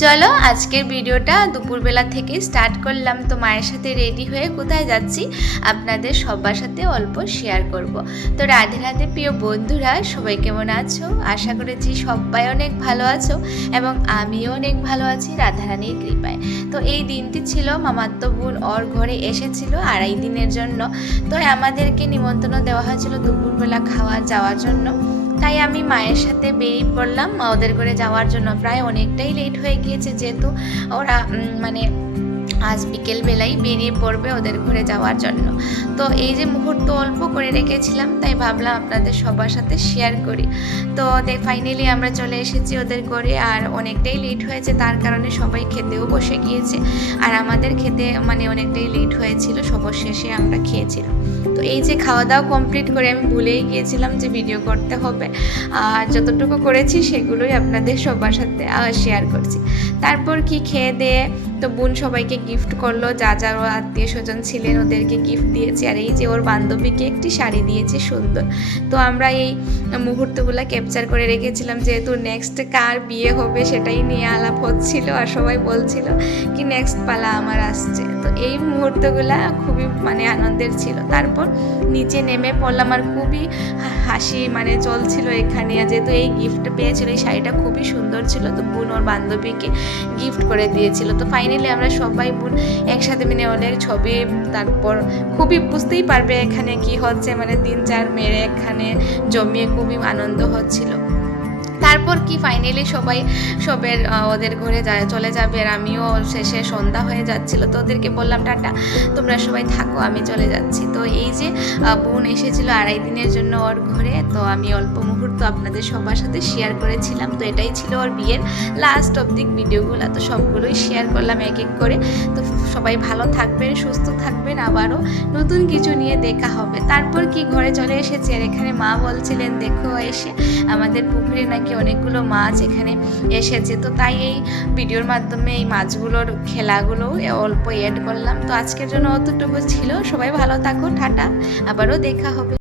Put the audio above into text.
চলো আজকের ভিডিওটা দুপুরবেলা থেকে স্টার্ট করলাম। তো মায়ের সাথে রেডি হয়ে কোথায় যাচ্ছি আপনাদের সবার সাথে অল্প শেয়ার করব। তো রাধে রাধে প্রিয় বন্ধুরা, সবাই কেমন আছো? আশা করেছি সবাই অনেক ভালো আছো এবং আমিও অনেক ভালো আছি রাধারানীর কৃপায়। তো এই দিনটি ছিল মামাতো বোন ওর ঘরে এসেছিল 2.5 দিনের জন্য। তো আমাদেরকে নিমন্ত্রণ দেওয়া হয়েছিল দুপুরবেলা খাওয়া যাওয়ার জন্য। তাই আমি মায়ের সাথে বেরিয়ে পড়লাম ওদের ঘরে যাওয়ার জন্য। প্রায় অনেকটাই লেট হয়ে গিয়েছে, যেহেতু ওরা আজ বিকেলবেলাই বেরিয়ে পড়বে ওদের ঘরে যাওয়ার জন্য। তো এই যে মুহূর্ত অল্প করে রেখেছিলাম, তাই ভাবলাম আপনাদের সবার সাথে শেয়ার করি। তো ফাইনালি আমরা চলে এসেছি ওদের ঘরে, আর অনেকটাই লেট হয়েছে, তার কারণে সবাই খেতেও বসে গিয়েছে। আর আমাদের খেতে অনেকটাই লেট হয়েছিল, সবার শেষে আমরা খেয়েছিলাম। তো এই যে খাওয়া দাওয়া কমপ্লিট করে আমি ভুলেই গিয়েছিলাম যে ভিডিও করতে হবে, আর যতটুকু করেছি সেগুলোই আপনাদের সবার সাথে শেয়ার করছি। তারপর কি খেয়ে দিয়ে তো বোন সবাইকে গিফট করলো, যা যা আত্মীয় স্বজন ছিলেন ওদেরকে গিফট দিয়েছে। আর এই যে ওর বান্ধবীকে একটি শাড়ি দিয়েছে সুন্দর। তো আমরা এই মুহূর্তগুলো ক্যাপচার করে রেখেছিলাম, যেহেতু নেক্সট কার বিয়ে হবে সেটাই নিয়ে আলাপ হচ্ছিল, আর সবাই বলছিল কি নেক্সট পালা আমার আসছে। তো এই মুহূর্তগুলো খুবই আনন্দের ছিল। তারপর নিচে নেমে পড়লাম, আর খুবই হাসি চলছিল এখানে, যেহেতু এই গিফট পেয়েছিল, এই শাড়িটা খুবই সুন্দর ছিল। তো বোন ওর বান্ধবীকে গিফট করে দিয়েছিল। তো ফাইনালি আমরা সবাই বোন একসাথে অনেক ছবি, তারপর খুবই বুঝতেই পারবে এখানে কি হচ্ছে, 3-4 মেরে এখানে জমিয়ে খুবই আনন্দ হচ্ছিল। তারপর কি ফাইনালি সবাই ওদের ঘরে চলে যাবে, আর আমিও শেষে সন্ধ্যা হয়ে যাচ্ছিল। তো ওদেরকে বললাম টাটা, তোমরা সবাই থাকো, আমি চলে যাচ্ছি। তো এই যে বোন এসেছিল 2.5 দিনের জন্য ওর ঘরে। তো আমি অল্প মুহূর্ত আপনাদের সবার সাথে শেয়ার করেছিলাম। তো এটাই ছিল ওর বিয়ের লাস্ট অবধি ভিডিওগুলো, তো সবগুলোই শেয়ার করলাম এক এক করে। তো সবাই ভালো থাকবেন, সুস্থ থাকবেন, আবারও নতুন কিছু নিয়ে দেখা হবে। তারপর কি ঘরে চলে এসেছি, আর এখানে মা বলছিলেন দেখো এসে আমাদের পুকুরে নাকি অনেকগুলো মাছ এখানে এসেছে। তো তাই এই ভিডিওর মাধ্যমে এই মাছগুলোর খেলাগুলো অল্প অ্যাড করলাম। তো আজকের জন্য অতটুকু ছিল। সবাই ভালো থাকো, টাটা, আবারও দেখা হবে।